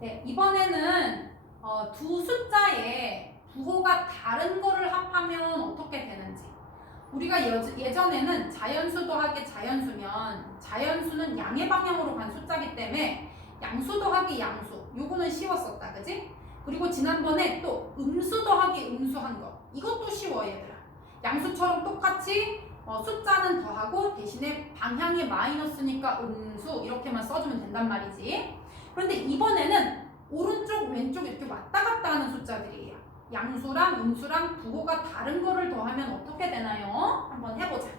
네, 이번에는 어, 두 숫자의 부호가 다른 거를 합하면 어떻게 되는지. 우리가 여, 예전에는 자연수 더하기 자연수면 자연수는 양의 방향으로 간 숫자기 때문에 양수 더하기 양수 요거는 쉬웠었다 그지? 그리고 지난번에 또 음수 더하기 음수 한 거 이것도 쉬워 얘들아 양수처럼 똑같이 어, 숫자는 더하고 대신에 방향이 마이너스니까 음수 이렇게만 써주면 된단 말이지 그런데 이번에는 오른쪽 왼쪽 이렇게 왔다 갔다 하는 숫자들이에요. 양수랑 음수랑 부호가 다른 거를 더하면 어떻게 되나요? 한번 해보자.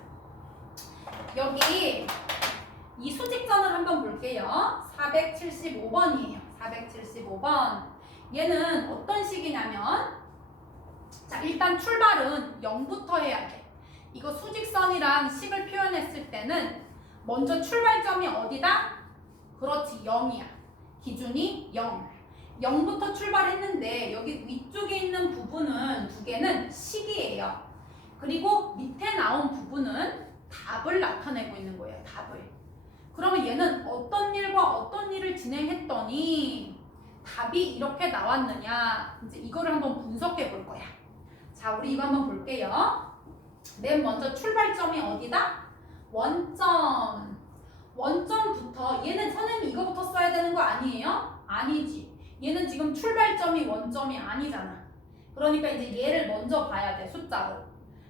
여기 이 수직선을 한번 볼게요. 475번이에요. 475번. 얘는 어떤 식이냐면 자 일단 출발은 0부터 해야 돼. 이거 수직선이랑 식을 표현했을 때는 먼저 출발점이 어디다? 그렇지 0이야 기준이 0 0부터 출발했는데 여기 위쪽에 있는 부분은 두 개는 식이에요. 그리고 밑에 나온 부분은 답을 나타내고 있는 거예요 답을. 그러면 얘는 어떤 일과 어떤 일을 진행했더니 답이 이렇게 나왔느냐? 이제 이거를 한번 분석해 볼 거야. 자 우리 이거 한번 볼게요. 맨 먼저 출발점이 어디다? 원점 원점부터 얘는 선생님이 이거부터 써야 되는 거 아니에요? 아니지 얘는 지금 출발점이 원점이 아니잖아 그러니까 이제 얘를 먼저 봐야 돼 숫자로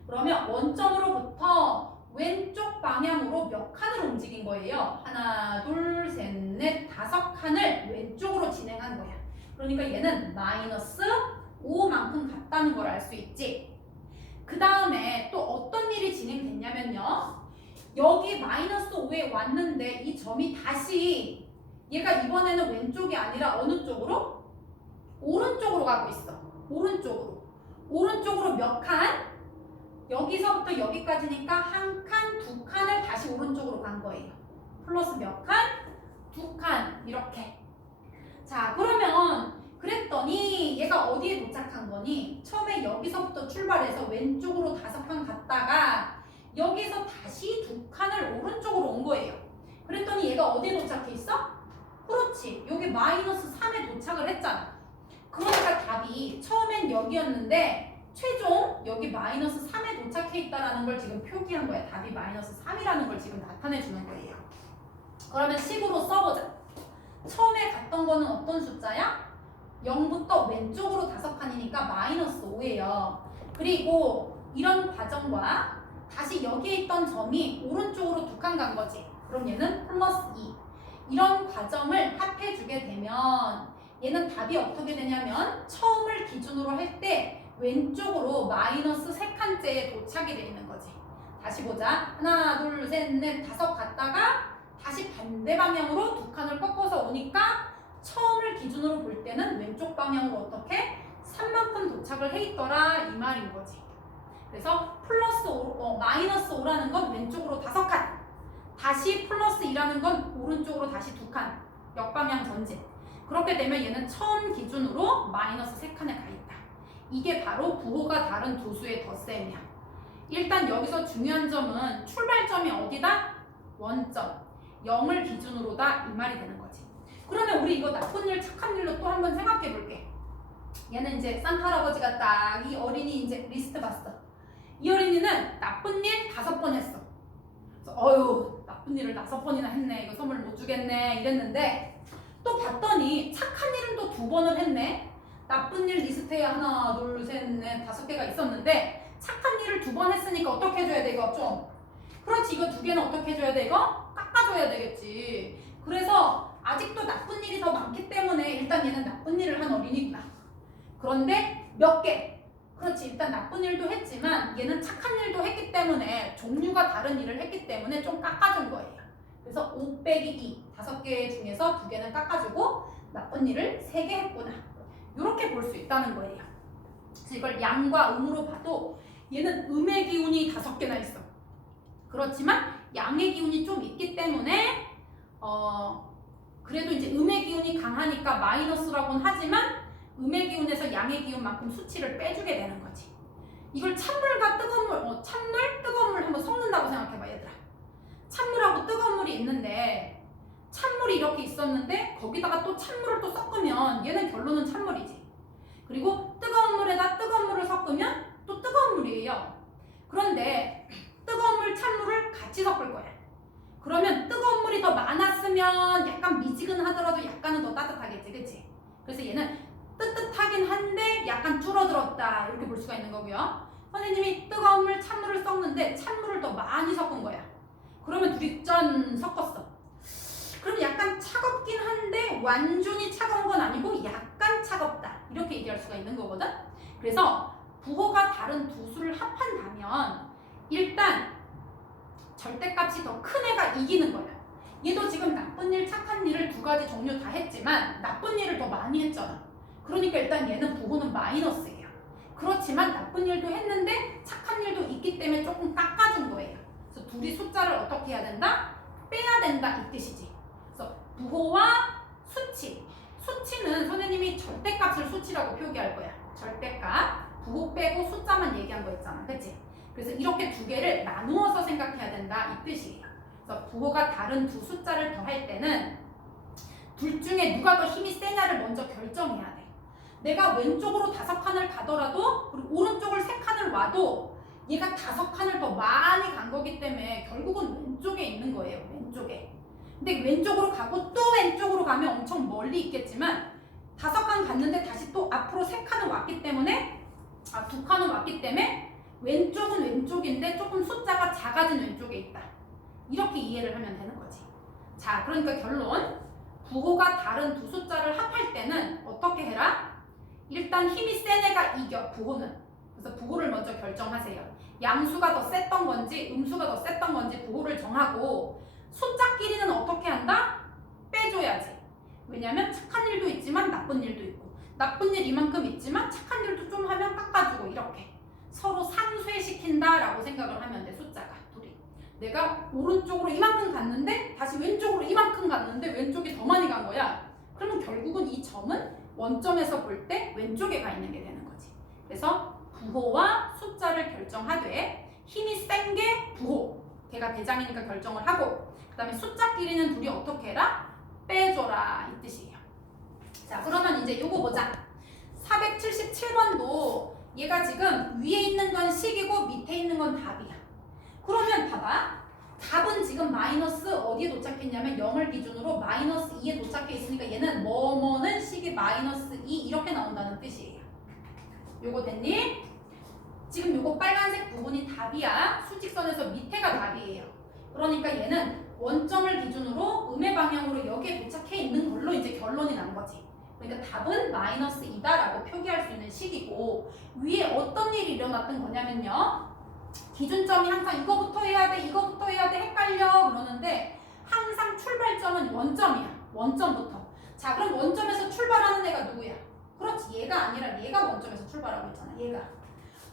그러면 원점으로부터 왼쪽 방향으로 몇 칸을 움직인 거예요? 하나, 둘, 셋, 넷, 다섯 칸을 왼쪽으로 진행한 거야. 그러니까 얘는 마이너스 5만큼 갔다는 걸 알 수 있지. 그 다음에 또 어떤 일이 진행됐냐면요. 여기 마이너스 5에 왔는데 이 점이 다시 얘가 이번에는 왼쪽이 아니라 어느 쪽으로? 오른쪽으로 가고 있어. 오른쪽으로. 오른쪽으로 몇 칸? 여기서부터 여기까지니까 한 칸, 두 칸을 다시 오른쪽으로 간 거예요. 플러스 몇 칸? 두 칸. 이렇게. 자, 그러면 그랬더니 얘가 어디에 도착한 거니? 처음에 여기서부터 출발해서 왼쪽으로 다섯 칸 갔다가 여기서 다시 두 칸을 오른쪽으로 온 거예요. 그랬더니 얘가 어디에 도착해 있어? 그렇지. 여기 마이너스 3에 도착을 했잖아. 그러니까 답이 처음엔 여기였는데 최종 여기 마이너스 3에 도착해 있다라는 걸 지금 표기한 거야. 답이 마이너스 3이라는 걸 지금 나타내 주는 거예요. 그러면 식으로 써보자. 처음에 갔던 거는 어떤 숫자야? 0부터 왼쪽으로 다섯 칸이니까 마이너스 5예요. 그리고 이런 과정과 다시 여기에 있던 점이 오른쪽으로 두 칸 간 거지. 그럼 얘는 플러스 2. 이런 과정을 합해주게 되면 얘는 답이 어떻게 되냐면 처음을 기준으로 할 때 왼쪽으로 마이너스 세 칸째에 도착이 돼 있는 거지. 다시 보자. 하나, 둘, 셋, 넷, 다섯 갔다가 다시 반대 방향으로 두 칸을 꺾어서 오니까 처음을 기준으로 볼 때는 왼쪽 방향으로 어떻게 3만큼 도착을 해 있더라 이 말인 거지. 그래서 플러스 5, 어, 마이너스 5라는 건 왼쪽으로 다섯 칸. 다시 플러스 2라는 건 오른쪽으로 다시 두 칸. 역방향 전진. 그렇게 되면 얘는 처음 기준으로 마이너스 세 칸에 가 있다. 이게 바로 부호가 다른 두 수의 덧셈이야. 일단 여기서 중요한 점은 출발점이 어디다? 원점. 0을 기준으로다 이 말이 되는 거지. 그러면 우리 이거 나쁜 일, 착한 일로 또 한번 생각해 볼게. 얘는 이제 산타 할아버지가 딱 이 어린이 이제 리스트 봤어. 이 어린이는 나쁜 일 다섯 번 했어. 그래서 어휴 나쁜 일을 다섯 번이나 했네. 이거 선물 못 주겠네 이랬는데 또 봤더니 착한 일은 또 두 번을 했네. 나쁜 일 리스트에 하나, 둘, 셋, 넷, 다섯 개가 있었는데 착한 일을 두 번 했으니까 어떻게 해줘야 돼 이거 좀 그렇지 이거 두 개는 어떻게 해줘야 돼 이거 깎아줘야 되겠지 그래서 아직도 나쁜 일이 더 많기 때문에 일단 얘는 나쁜 일을 한 어린이구나 그런데 몇 개 그렇지. 일단 나쁜 일도 했지만 얘는 착한 일도 했기 때문에 종류가 다른 일을 했기 때문에 좀 깎아준 거예요. 그래서 5 빼기 2 다섯 개 중에서 두 개는 깎아주고 나쁜 일을 세 개 했구나. 이렇게 볼 수 있다는 거예요. 그래서 이걸 양과 음으로 봐도 얘는 음의 기운이 다섯 개나 있어. 그렇지만 양의 기운이 좀 있기 때문에 어 그래도 이제 음의 기운이 강하니까 마이너스라고는 하지만 양의 기운만큼 수치를 빼주게 되는 거지. 이걸 찬물과 뜨거운 물, 어, 찬물, 뜨거운 물 한번 섞는다고 생각해봐 얘들아. 찬물하고 뜨거운 물이 있는데 찬물이 이렇게 있었는데 거기다가 또 찬물을 또 섞으면 얘는 결론은 찬물이지. 그리고 뜨거운 물에다 뜨거운 물을 섞으면 또 뜨거운 물이에요. 그런데 뜨거운 물, 찬물을 같이 섞을 거야. 그러면 뜨거운 물이 더 많았으면 약간 미지근하더라도 약간은 더 따뜻하겠지, 그치? 그래서 얘는 뜨뜻하긴 한데 약간 줄어들었다 이렇게 볼 수가 있는 거고요. 선생님이 뜨거운 물, 찬물을 섞는데 찬물을 더 많이 섞은 거야. 그러면 둘이 짠 섞었어. 그럼 약간 차갑긴 한데 완전히 차가운 건 아니고 약간 차갑다 이렇게 얘기할 수가 있는 거거든. 그래서 부호가 다른 두 수를 합한다면 일단 절대값이 더 큰 애가 이기는 거야. 얘도 지금 나쁜 일, 착한 일을 두 가지 종류 다 했지만 나쁜 일을 더 많이 했잖아. 그러니까 일단 얘는 부호는 마이너스예요. 그렇지만 나쁜 일도 했는데 착한 일도 있기 때문에 조금 깎아준 거예요. 그래서 둘이 숫자를 어떻게 해야 된다? 빼야 된다 이 뜻이지. 그래서 부호와 수치. 수치는 선생님이 절대값을 수치라고 표기할 거야. 절대값. 부호 빼고 숫자만 얘기한 거 있잖아. 그치? 그래서 이렇게 두 개를 나누어서 생각해야 된다 이 뜻이에요. 그래서 부호가 다른 두 숫자를 더할 때는 둘 중에 누가 더 힘이 세냐를 먼저 결정해야 돼. 내가 왼쪽으로 다섯 칸을 가더라도 그리고 오른쪽을 세 칸을 와도 얘가 다섯 칸을 더 많이 간 거기 때문에 결국은 왼쪽에 있는 거예요. 왼쪽에. 근데 왼쪽으로 가고 또 왼쪽으로 가면 엄청 멀리 있겠지만 다섯 칸 갔는데 다시 또 앞으로 세 칸을 왔기 때문에 아 두 칸을 왔기 때문에 왼쪽은 왼쪽인데 조금 숫자가 작아진 왼쪽에 있다. 이렇게 이해를 하면 되는 거지. 자, 그러니까 결론. 부호가 다른 두 숫자를 합할 때는 어떻게 해라? 일단 힘이 센 애가 이겨, 부호는. 그래서 부호를 먼저 결정하세요. 양수가 더 셌던 건지, 음수가 더 셌던 건지 부호를 정하고, 숫자끼리는 어떻게 한다? 빼줘야지. 왜냐면 착한 일도 있지만 나쁜 일도 있고, 나쁜 일 이만큼 있지만 착한 일도 좀 하면 깎아주고, 이렇게. 서로 상쇄시킨다 라고 생각을 하면 돼, 숫자가. 둘이. 내가 오른쪽으로 이만큼 갔는데, 다시 왼쪽으로 이만큼 갔는데, 왼쪽이 더 많이 간 거야. 그러면 결국은 이 점은 원점에서 볼 때 왼쪽에 가 있는 게 되는 거지. 그래서 부호와 숫자를 결정하되 힘이 센 게 부호. 걔가 대장이니까 결정을 하고 그 다음에 숫자끼리는 둘이 어떻게 해라? 빼줘라 이 뜻이에요. 자 그러면 이제 요거 보자. 477번도 얘가 지금 위에 있는 건 식이고 밑에 있는 건 답이야. 그러면 봐봐. 답은 지금 마이너스 어디에 도착했냐면 0을 기준으로 마이너스 2에 도착해 있으니까 얘는 뭐뭐는 식이 마이너스 2 이렇게 나온다는 뜻이에요. 요거 됐니? 지금 요거 빨간색 부분이 답이야. 수직선에서 밑에가 답이에요. 그러니까 얘는 원점을 기준으로 음의 방향으로 여기에 도착해 있는 걸로 이제 결론이 난 거지. 그러니까 답은 마이너스 2다라고 표기할 수 있는 식이고 위에 어떤 일이 일어났던 거냐면요. 기준점이 항상 이거부터 해야 돼, 이거부터 해야 돼, 헷갈려 그러는데 항상 출발점은 원점이야. 원점부터. 자, 그럼 원점에서 출발하는 애가 누구야? 그렇지, 얘가 아니라 얘가 원점에서 출발하고 있잖아. 얘가.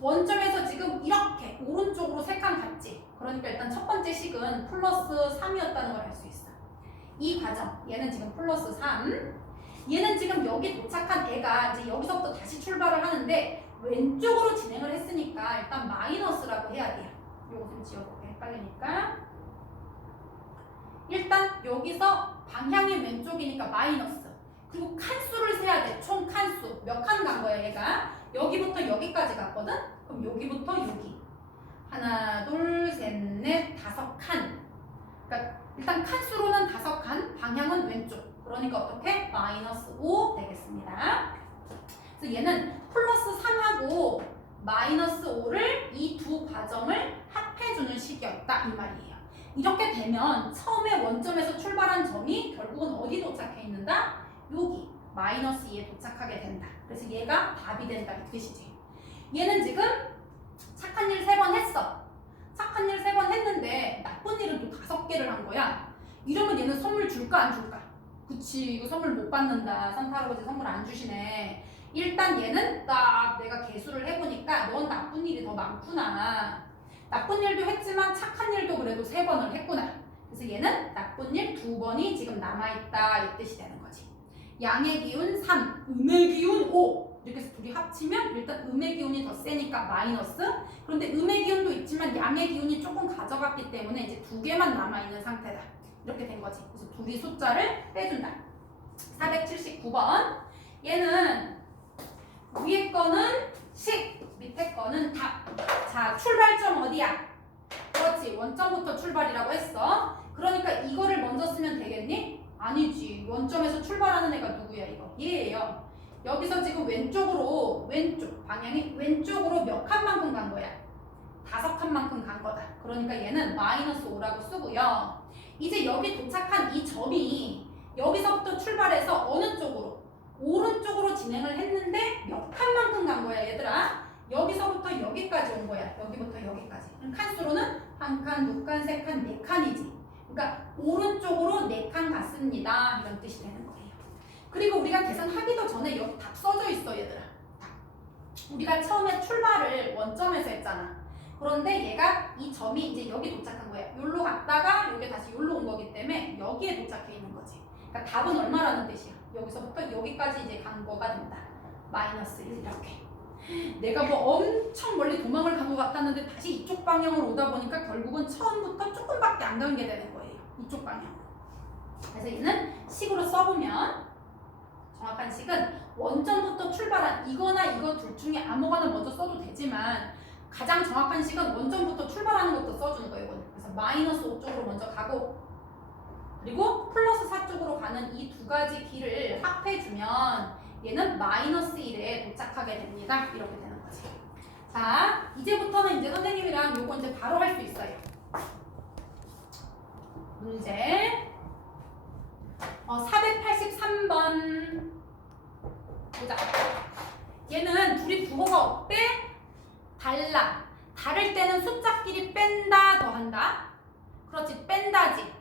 원점에서 지금 이렇게 오른쪽으로 세 칸 갔지. 그러니까 일단 첫 번째 식은 플러스 3이었다는 걸 알 수 있어. 이 과정, 얘는 지금 플러스 3. 얘는 지금 여기 도착한 애가 이제 여기서부터 다시 출발을 하는데 왼쪽으로 진행을 했으니까 일단 마이너스라고 해야 돼요. 요거 좀 지워볼게. 헷갈리니까. 일단 여기서 방향이 왼쪽이니까 마이너스. 그리고 칸수를 세야 돼. 총 칸수. 몇 칸 간 거야, 얘가? 여기부터 여기까지 갔거든? 그럼 여기부터 여기. 하나, 둘, 셋, 넷, 다섯 칸. 그러니까 일단 칸수로는 다섯 칸, 방향은 왼쪽. 그러니까 어떻게? 마이너스 5 되겠습니다. 그래서 얘는 플러스 3하고 마이너스 5를 이 두 과정을 합해주는 식이었다 이 말이에요. 이렇게 되면 처음에 원점에서 출발한 점이 결국은 어디 도착해 있는다? 여기 마이너스 2에 도착하게 된다. 그래서 얘가 답이 된다 이 뜻이지. 얘는 지금 착한 일 세 번 했어. 착한 일 세 번 했는데 나쁜 일은 또 다섯 개를 한 거야. 이러면 얘는 선물 줄까 안 줄까? 그치 이거 선물 못 받는다. 산타 할아버지 선물 안 주시네. 일단 얘는 딱 내가 개수를 해보니까 넌 나쁜 일이 더 많구나. 나쁜 일도 했지만 착한 일도 그래도 세 번을 했구나. 그래서 얘는 나쁜 일 두 번이 지금 남아있다 이 뜻이 되는 거지. 양의 기운 3, 음의 기운 5 이렇게 해서 둘이 합치면 일단 음의 기운이 더 세니까 마이너스. 그런데 음의 기운도 있지만 양의 기운이 조금 가져갔기 때문에 이제 두 개만 남아있는 상태다. 이렇게 된 거지. 그래서 둘이 숫자를 빼준다. 479번. 얘는 위에 거는 식, 밑에 거는 답. 자, 출발점 어디야? 그렇지, 원점부터 출발이라고 했어. 그러니까 이거를 먼저 쓰면 되겠니? 아니지. 원점에서 출발하는 애가 누구야, 이거? 얘예요. 여기서 지금 왼쪽으로, 왼쪽, 방향이 왼쪽으로 몇 칸만큼 간 거야? 다섯 칸만큼 간 거다. 그러니까 얘는 마이너스 5라고 쓰고요. 이제 여기 도착한 이 점이 여기서부터 출발해서 어느 쪽으로? 오른쪽으로 진행을 했는데 몇 칸만큼 간 거야, 얘들아? 여기서부터 여기까지 온 거야. 여기부터 여기까지. 그럼 칸수로는 한 칸, 두 칸, 세 칸, 네 칸이지. 그러니까 오른쪽으로 네 칸 갔습니다. 이런 뜻이 되는 거예요. 그리고 우리가 계산하기도 전에 여기 답 써져 있어, 얘들아. 답. 우리가 처음에 출발을 원점에서 했잖아. 그런데 얘가 이 점이 이제 여기 도착한 거야. 여기로 갔다가 여기 다시 여기로 온 거기 때문에 여기에 도착해 있는 거지. 그러니까 답은 얼마라는 뜻이야. 여기서부터 여기까지 이제 간 거가 된다. 마이너스 1 이렇게. 내가 뭐 엄청 멀리 도망을 간것 같았는데 다시 이쪽 방향으로 오다 보니까 결국은 처음부터 조금밖에 안간게 되는 거예요. 이쪽 방향. 그래서 얘는 식으로 써보면 정확한 식은 원점부터 출발한 이거나 이거 둘 중에 아무거나 먼저 써도 되지만 가장 정확한 식은 원점부터 출발하는 것도 써주는 거예요. 이거는. 그래서 마이너스 5 쪽으로 먼저 가고 그리고 플러스 4 쪽으로 가는 이 두 가지 길을 합해주면 얘는 마이너스 1에 도착하게 됩니다. 이렇게 되는 거지. 자, 이제부터는 이제 선생님이랑 요거 이제 바로 할 수 있어요. 문제. 어, 483번. 보자. 얘는 둘이 부호가 어때? 달라. 다를 때는 숫자끼리 뺀다, 더한다. 그렇지, 뺀다지.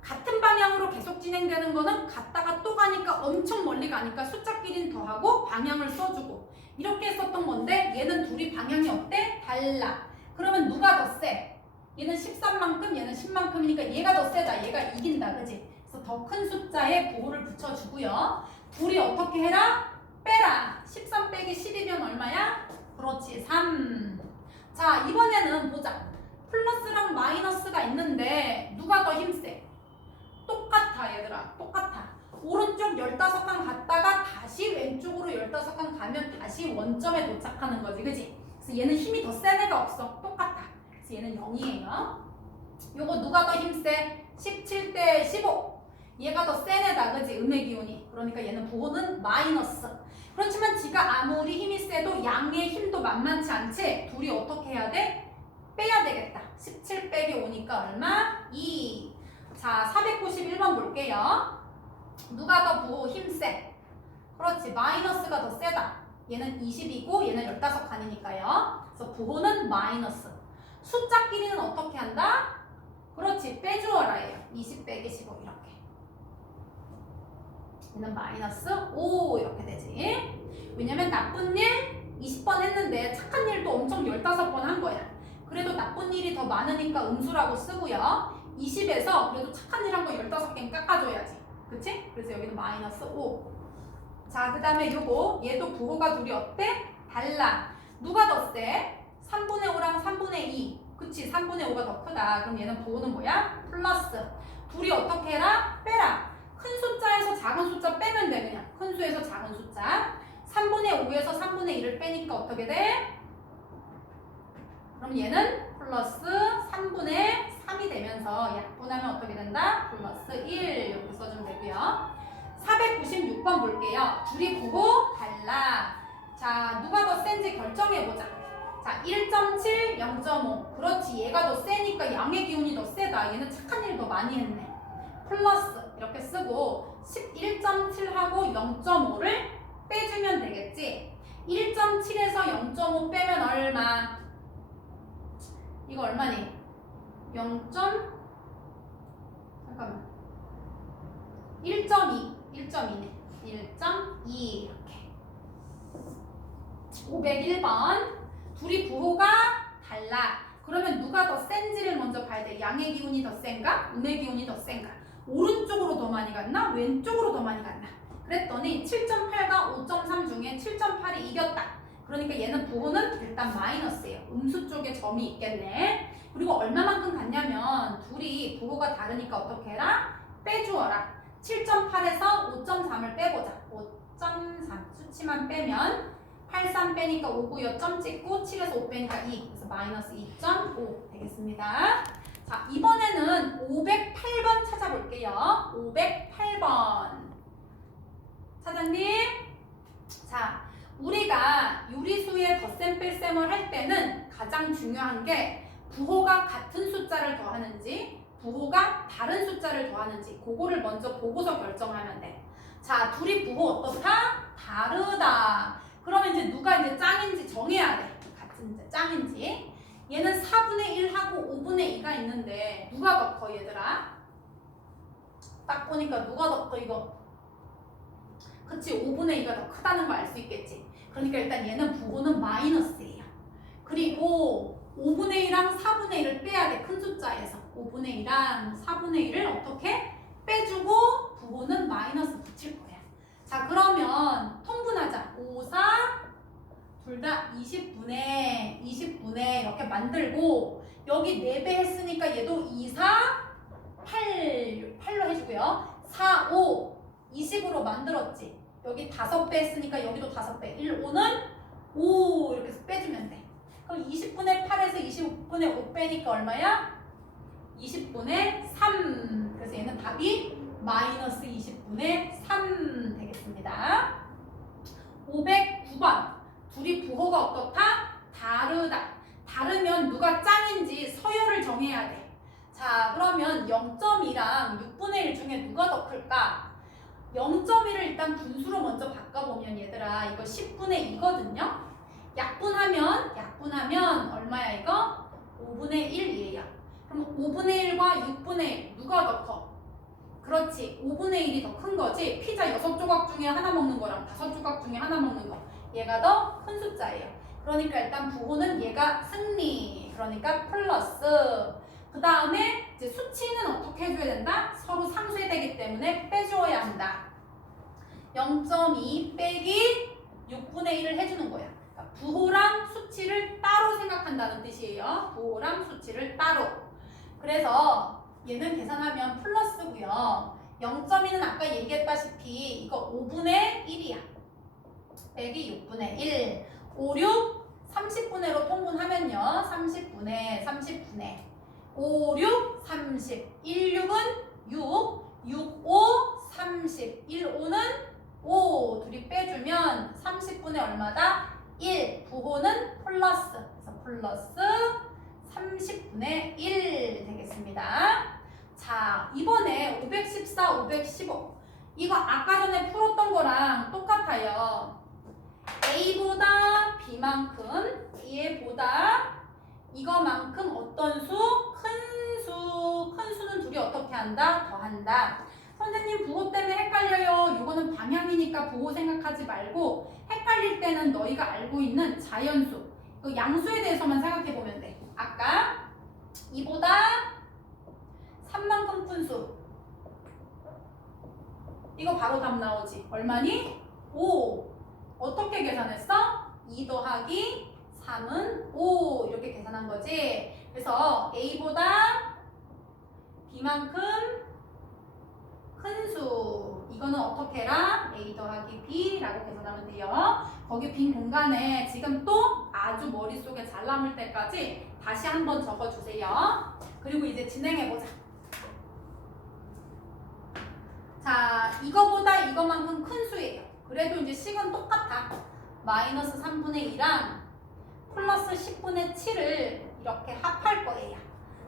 같은 방향으로 계속 진행되는 거는 갔다가 또 가니까 엄청 멀리 가니까 숫자끼리는 더하고 방향을 써주고 이렇게 했었던 건데 얘는 둘이 방향이 어때? 달라. 그러면 누가 더 세? 얘는 13만큼 얘는 10만큼이니까 얘가 더 세다. 얘가 이긴다. 그지? 그래서 더 큰 숫자에 부호를 붙여주고요. 둘이 어떻게 해라? 빼라. 13 빼기 10이면 얼마야? 그렇지. 3. 자, 이번에는 보자. 플러스랑 마이너스가 있는데 누가 더 힘세? 똑같아 얘들아 똑같아 오른쪽 15칸 갔다가 다시 왼쪽으로 15칸 가면 다시 원점에 도착하는 거지 그지? 그래서 얘는 힘이 더 센 애가 없어 똑같아 그래서 얘는 0이에요 요거 누가 더 힘세? 17대 15 얘가 더 센 애다 그지? 음의 기운이 그러니까 얘는 부호는 마이너스 그렇지만 지가 아무리 힘이 세도 양의 힘도 만만치 않지 둘이 어떻게 해야 돼? 빼야 되겠다 17 빼기 5니까 얼마? 2 자, 491번 볼게요. 누가 더 부호 힘세? 그렇지, 마이너스가 더 세다. 얘는 20이고 얘는 15칸이니까요. 그래서 부호는 마이너스. 숫자끼리는 어떻게 한다? 그렇지, 빼주어라예요. 20 빼기 15 이렇게. 얘는 마이너스 5 이렇게 되지. 왜냐면 나쁜 일 20번 했는데 착한 일도 엄청 15번 한 거야. 그래도 나쁜 일이 더 많으니까 음수라고 쓰고요. 20에서 그래도 착한 일 한 거 15개는 깎아줘야지. 그치? 그래서 여기는 마이너스 5. 자, 그 다음에 요거, 얘도 부호가 둘이 어때? 달라. 누가 더 세? 3분의 5랑 3분의 2. 그치? 3분의 5가 더 크다. 그럼 얘는 부호는 뭐야? 플러스. 둘이 어떻게 해라? 빼라. 큰 숫자에서 작은 숫자 빼면 돼, 그냥. 큰 수에서 작은 숫자. 3분의 5에서 3분의 2를 빼니까 어떻게 돼? 그럼 얘는 플러스 3분의 3이 되면서 약분하면 어떻게 된다? 플러스 1 이렇게 써주면 되고요. 496번 볼게요. 둘이 부호 달라. 자, 누가 더 센지 결정해보자. 자, 1.7, 0.5. 그렇지, 얘가 더 세니까 양의 기운이 더 세다. 얘는 착한 일 더 많이 했네. 플러스 이렇게 쓰고 11.7하고 0.5를 빼주면 되겠지. 1.7에서 0.5 빼면 얼마? 이거 얼마니? 0. 잠깐만. 1.2. 1.2네. 1.2 이렇게. 501번. 둘이 부호가 달라. 그러면 누가 더 센지를 먼저 봐야 돼. 양의 기운이 더 센가? 음의 기운이 더 센가? 오른쪽으로 더 많이 갔나? 왼쪽으로 더 많이 갔나? 그랬더니 7.8과 5.3 중에 7.8이 이겼다. 그러니까 얘는 부호는 일단 마이너스예요. 음수 쪽에 점이 있겠네. 그리고 얼마만큼 갔냐면 둘이 부호가 다르니까 어떻게 해라? 빼주어라. 7.8에서 5.3을 빼보자. 5, 0.3 수치만 빼면 83 빼니까 5구요 점 찍고 7에서 5 빼니까 2 그래서 마이너스 2.5 되겠습니다 자 이번에는 508번 찾아볼게요 508번 차장님 자 우리가 유리수의 덧셈 뺄셈을 할 때는 가장 중요한 게 부호가 같은 숫자를 더하는지 부호가 다른 숫자를 더하는지 그거를 먼저 보고서 결정하면 돼. 자, 둘이 부호 어떻다? 다르다. 그러면 이제 누가 이제 짱인지 정해야 돼. 같은 짱인지. 얘는 4분의 1하고 5분의 2가 있는데 누가 더 커 얘들아? 딱 보니까 누가 더 커 이거? 그치 5분의 2가 더 크다는 걸알수 있겠지. 그러니까 일단 얘는 부호는 마이너스예요. 그리고 5분의 1랑 4분의 1을 빼야 돼. 큰 숫자에서. 5분의 1랑 4분의 1을 어떻게 빼주고 부호는 마이너스 붙일 거야. 자, 그러면 통분하자. 5, 4, 둘 다 20분의 20분의 이렇게 만들고 여기 4배 했으니까 얘도 2, 4, 8, 8로 해주고요. 4, 5, 20으로 만들었지. 여기 5배 했으니까 여기도 5배. 1, 5는 5 이렇게 빼주면 돼. 그럼 20분의 8에서 25분의 5 빼니까 얼마야? 20분의 3. 그래서 얘는 답이 마이너스 20분의 3 되겠습니다. 509번. 둘이 부호가 어떻다? 다르다. 다르면 누가 짱인지 서열을 정해야 돼. 자, 그러면 0.2랑 6분의 1 중에 누가 더 클까? 0.1을 일단 분수로 먼저 바꿔보면 얘들아 이거 10분의 2거든요. 약분하면 약분하면 얼마야 이거? 5분의 1이에요. 그럼 5분의 1과 6분의 1 누가 더 커? 그렇지 5분의 1이 더 큰 거지 피자 6조각 중에 하나 먹는 거랑 5조각 중에 하나 먹는 거 얘가 더 큰 숫자예요. 그러니까 일단 부호는 얘가 승리 그러니까 플러스 그 다음에 이제 수치는 어떻게 해줘야 된다? 서로 상쇄되기 때문에 빼주어야 한다. 0.2 빼기 6분의 1을 해주는 거야. 그러니까 부호랑 수치를 따로 생각한다는 뜻이에요. 부호랑 수치를 따로. 그래서 얘는 계산하면 플러스고요. 0.2는 아까 얘기했다시피 이거 5분의 1이야. 빼기 6분의 1. 5, 6, 30분의로 통분하면요. 30분의 30분의 5, 6, 30. 1, 6은 6. 6, 5, 30. 1, 5는 5. 둘이 빼주면 30분의 얼마다? 1. 부호는 플러스. 그래서 플러스 30분의 1 되겠습니다. 자, 이번에 514, 515. 이거 아까 전에 풀었던 거랑 똑같아요. A보다 B만큼, 얘보다 이거만큼 어떤 수? 큰 수. 큰 수는 둘이 어떻게 한다? 더한다. 선생님 부호 때문에 헷갈려요. 이거는 방향이니까 부호 생각하지 말고 헷갈릴 때는 너희가 알고 있는 자연수, 그 양수에 대해서만 생각해 보면 돼. 아까 이보다 3만큼 큰 수. 이거 바로 답 나오지. 얼마니? 5. 어떻게 계산했어? 2 더하기 3은 5 이렇게 계산한 거지. 그래서 A보다 B만큼 큰 수. 이거는 어떻게 해라? A 더하기 B라고 계산하면 돼요. 거기 빈 공간에 지금 또 아주 머릿속에 잘 남을 때까지 다시 한번 적어주세요. 그리고 이제 진행해보자. 자, 이거보다 이거만큼 큰 수예요. 그래도 이제 식은 똑같아. 마이너스 3분의 2랑 플러스 10분의 7을 이렇게 합할 거예요.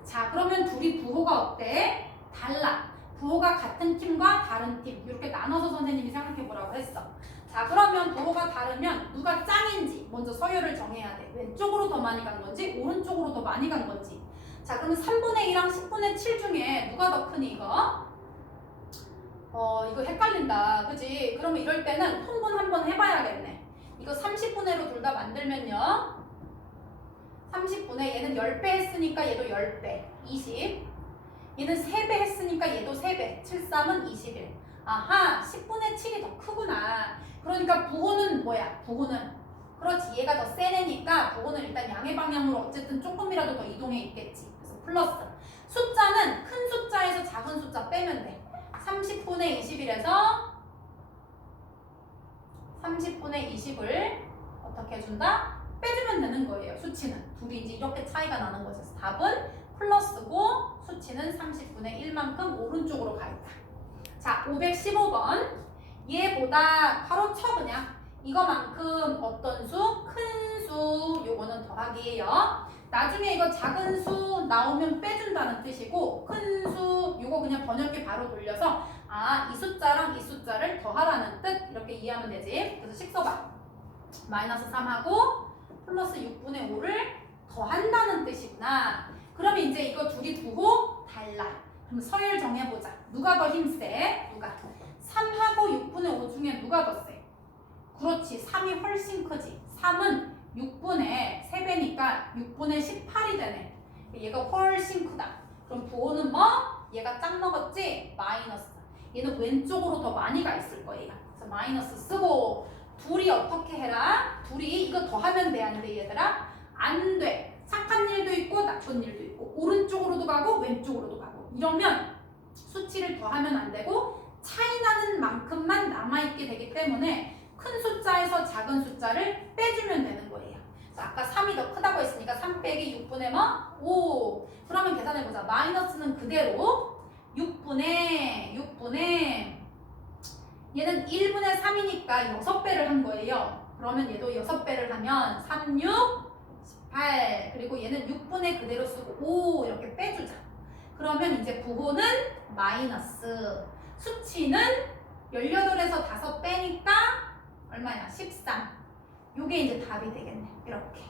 자, 그러면 둘이 부호가 어때? 달라. 부호가 같은 팀과 다른 팀 이렇게 나눠서 선생님이 생각해 보라고 했어. 자, 그러면 부호가 다르면 누가 짱인지 먼저 서열을 정해야 돼. 왼쪽으로 더 많이 간 건지 오른쪽으로 더 많이 간 건지. 자, 그러면 3분의 2랑 10분의 7 중에 누가 더 크니 이거? 어, 이거 헷갈린다. 그지? 그러면 이럴 때는 통분 한번 해봐야겠네. 이거 30분의로 둘 다 만들면요. 30분의 얘는 10배 했으니까 얘도 10배. 20. 얘는 3배 했으니까 얘도 3배. 7, 3은 21. 아하, 10분의 7이 더 크구나. 그러니까 부호는 뭐야? 부호는. 그렇지. 얘가 더센 애니까 부호는 일단 양의 방향으로 어쨌든 조금이라도 더 이동해 있겠지. 그래서 플러스. 숫자는 큰 숫자에서 작은 숫자 빼면 돼. 30분의 21에서 30분의 20을 어떻게 해준다? 빼주면 되는 거예요. 수치는. 둘이 이제 이렇게 차이가 나는. 그래서 답은 플러스고 수치는 30분의 1만큼 오른쪽으로 가 있다. 자, 515번. 얘보다 바로 쳐 그냥. 이거만큼 어떤 수? 큰 수. 요거는 더하기예요. 나중에 이거 작은 수 나오면 빼준다는 뜻이고 큰수 요거 그냥 번역기 바로 돌려서 아 이 숫자랑 이 숫자를 더하라는 뜻 이렇게 이해하면 되지. 그래서 식 써봐. 마이너스 3하고 플러스 6분의 5를 더한다는 뜻이구나. 그러면 이제 이거 둘이 두고 달라. 그럼 서열 정해보자. 누가 더 힘세? 누가? 3하고 6분의 5 중에 누가 더 세? 그렇지. 3이 훨씬 크지. 3은 6분의 3배니까 6분의 18이 되네. 얘가 훨씬 크다. 그럼 부호는 뭐? 얘가 짱 먹었지? 마이너스. 얘는 왼쪽으로 더 많이 가 있을 거예요. 그래서 마이너스 쓰고 둘이 어떻게 해라? 둘이 이거 더하면 돼, 얘들아? 안 돼. 착한 일도 있고 나쁜 일도 있고 오른쪽으로도 가고 왼쪽으로도 가고 이러면 수치를 더하면 안 되고 차이 나는 만큼만 남아있게 되기 때문에 큰 숫자에서 작은 숫자를 빼주면 되는 거예요. 자, 아까 3이 더 크다고 했으니까 3 빼기 6분의 뭐? 5. 그러면 계산해보자. 마이너스는 그대로 6분의 6분의 얘는 1분의 3이니까 6배를 한 거예요. 그러면 얘도 6배를 하면 3, 6, 18 그리고 얘는 6분의 그대로 쓰고 5 이렇게 빼주자. 그러면 이제 부호는 마이너스 수치는 18에서 5 빼니까 얼마야? 13 요게 이제 답이 되겠네. 이렇게